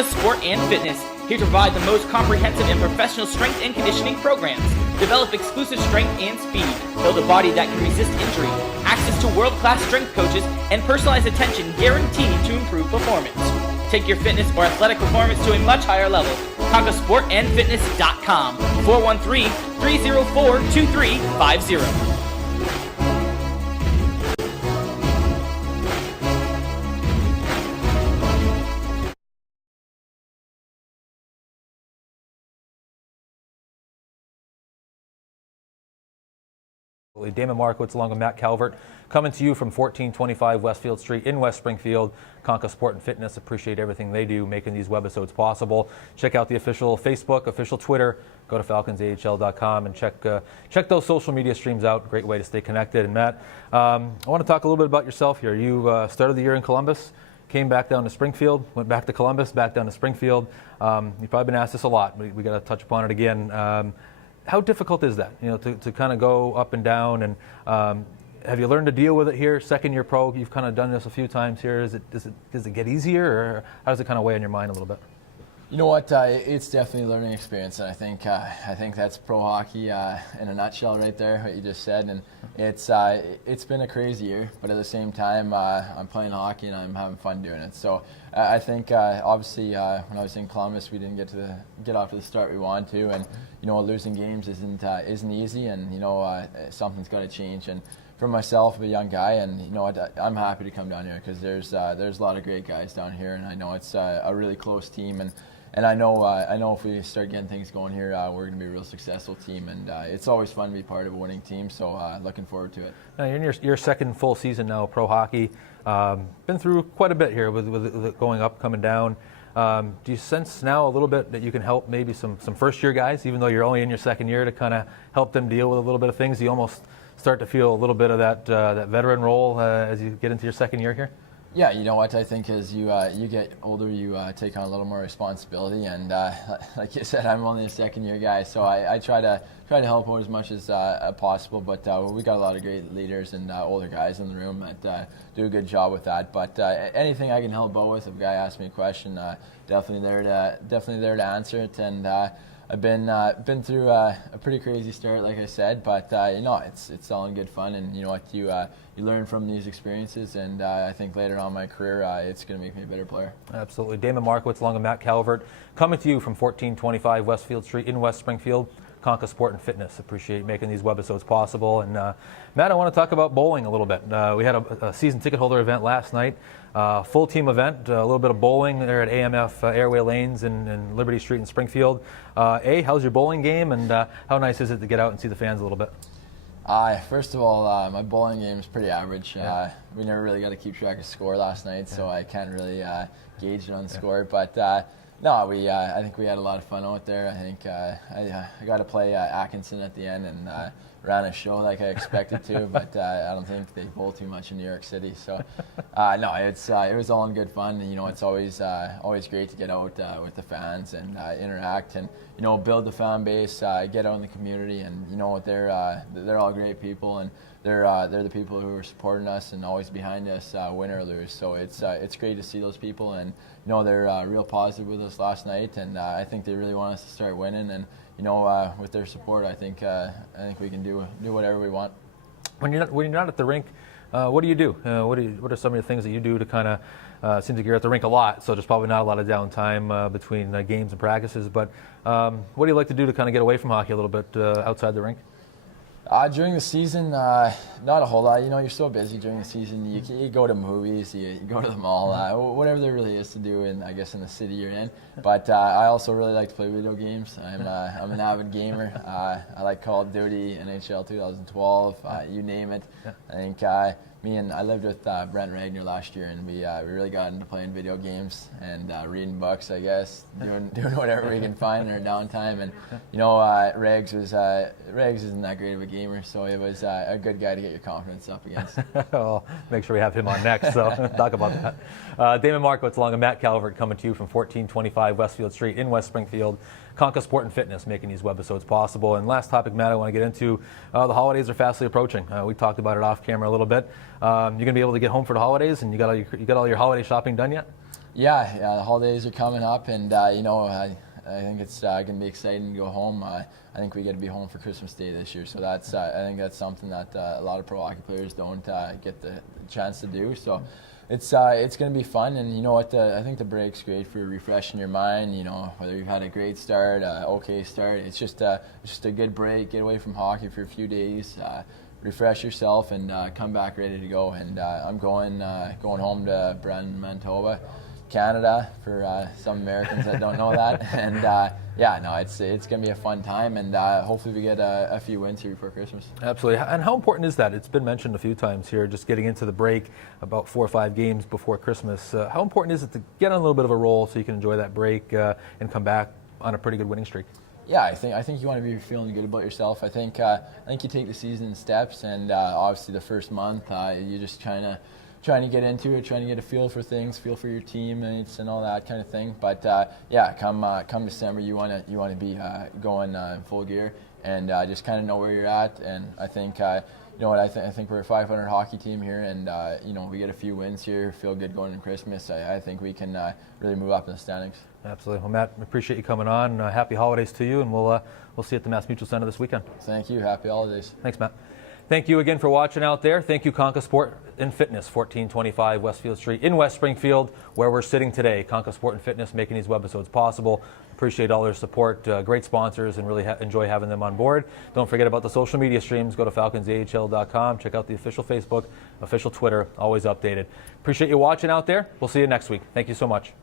Conca Sport and Fitness, here to provide the most comprehensive and professional strength and conditioning programs. Develop exclusive strength and speed. Build a body that can resist injury. Access to world-class strength coaches and personalized attention guaranteed to improve performance. Take your fitness or athletic performance to a much higher level. ConcaSportAndFitness.com. 413-304-2350. Damon Markiewicz along with Matt Calvert coming to you from 1425 Westfield Street in West Springfield. Conca Sport and Fitness, appreciate everything they do making these webisodes possible. Check out the official Facebook, official Twitter, go to falconsahl.com and check those social media streams out. Great way to stay connected. And Matt, I want to talk a little bit about yourself here. You started the year in Columbus, came back down to Springfield, went back to Columbus, back down to Springfield. You've probably been asked this a lot, but we got to touch upon it again. How difficult is that, to kind of go up and down, and have you learned to deal with it here? Second year pro, you've kind of done this a few times here. Does it get easier, or how does it kind of weigh on your mind a little bit? You know what? It's definitely a learning experience, and I think that's pro hockey in a nutshell right there. What you just said, and it's been a crazy year, but at the same time, I'm playing hockey and I'm having fun doing it. So I think obviously when I was in Columbus, we didn't get off to the start we wanted to, and losing games isn't easy, and something's got to change. And for myself, I'm a young guy, and I'm happy to come down here because there's a lot of great guys down here, and I know it's a really close team, and I know if we start getting things going here, we're going to be a real successful team, and it's always fun to be part of a winning team. So looking forward to it. Now you're in your second full season now, pro hockey. Been through quite a bit here with going up, coming down. Do you sense now a little bit that you can help maybe some first-year guys, even though you're only in your second year, to kind of help them deal with a little bit of things? Do you almost start to feel a little bit of that veteran role as you get into your second year here? Yeah, you know what? I think as you get older, you take on a little more responsibility, and like you said, I'm only a second-year guy, so I try to help out as much as possible. But we got a lot of great leaders and older guys in the room that do a good job with that. But anything I can help out with, if a guy asks me a question, definitely there to answer it. And I've been through a pretty crazy start, like I said, but it's all in good fun, and you learn from these experiences, and I think later on in my career, it's going to make me a better player. Absolutely. Damon Markiewicz along with Matt Calvert coming to you from 1425 Westfield Street in West Springfield. Conca Sport and Fitness, appreciate making these webisodes possible. And Matt, I want to talk about bowling a little bit. We had a season ticket holder event last night, full team event, a little bit of bowling there at AMF Airway Lanes and Liberty Street in Springfield. How's your bowling game, and how nice is it to get out and see the fans a little bit? First of all, my bowling game is pretty average. Yeah. We never really got to keep track of score last night, so I can't really gauge it on the score. But no, I think we had a lot of fun out there. I think I got to play Atkinson at the end and ran a show like I expected to, but I don't think they bowl too much in New York City. So no, it was all in good fun. And, it's always great to get out with the fans and interact and build the fan base, get out in the community, and they're all great people, and they're the people who are supporting us and always behind us, win or lose. So it's great to see those people, and they're real positive with us last night, and I think they really want us to start winning, and with their support, I think we can do whatever we want. When you're not at the rink, what do you do? What are some of the things that you do to kind of seems like you're at the rink a lot, so there's probably not a lot of downtime between games and practices. But what do you like to do to kind of get away from hockey a little bit outside the rink? During the season, not a whole lot. You're so busy during the season. You go to movies, you go to the mall, whatever there really is to do in the city you're in. But I also really like to play video games. I'm an avid gamer. I like Call of Duty, NHL 2012, you name it. I think I lived with Brent Ragnar last year, and we really got into playing video games and reading books, I guess, doing whatever we can find in our downtime. And Rags isn't that great of a gamer, so it was a good guy to get your confidence up against. Well, make sure we have him on next, so talk about that. Damon Markiewicz along with Matt Calvert coming to you from 1425 Westfield Street in West Springfield. Conca Sport and Fitness making these webisodes possible. And last topic, Matt, I want to get into, the holidays are fastly approaching. We talked about it off camera a little bit. You're going to be able to get home for the holidays, and you got all your holiday shopping done yet? Yeah, the holidays are coming up, and I think it's going to be exciting to go home. I think we get to be home for Christmas Day this year, so I think that's something that a lot of pro hockey players don't get the chance to do. So it's going to be fun, and you know what? I think the break's great for refreshing your mind. You know, whether you've had a great start, okay start, it's just a good break. Get away from hockey for a few days. Refresh yourself and come back ready to go. And I'm going home to Brandon, Manitoba, Canada, for some Americans that don't know that. And it's going to be a fun time, and hopefully we get a few wins here before Christmas. Absolutely. And how important is that? It's been mentioned a few times here, just getting into the break about 4 or 5 games before Christmas. How important is it to get on a little bit of a roll so you can enjoy that break and come back on a pretty good winning streak? Yeah, I think you want to be feeling good about yourself. I think you take the season in steps, and obviously the first month you're just trying to get into it, trying to get a feel for things, feel for your teammates and all that kind of thing. But come December, you want to be going in full gear and just kind of know where you're at. And I think I think we're a 500 hockey team here, and we get a few wins here, feel good going into Christmas. I think we can really move up in the standings. Absolutely. Well, Matt, we appreciate you coming on. Happy holidays to you, and we'll see you at the Mass Mutual Center this weekend. Thank you. Happy holidays. Thanks, Matt. Thank you again for watching out there. Thank you, Conca Sport and Fitness, 1425 Westfield Street in West Springfield, where we're sitting today. Conca Sport and Fitness making these webisodes possible. Appreciate all their support. Great sponsors, and really enjoy having them on board. Don't forget about the social media streams. Go to falconsahl.com. Check out the official Facebook, official Twitter, always updated. Appreciate you watching out there. We'll see you next week. Thank you so much.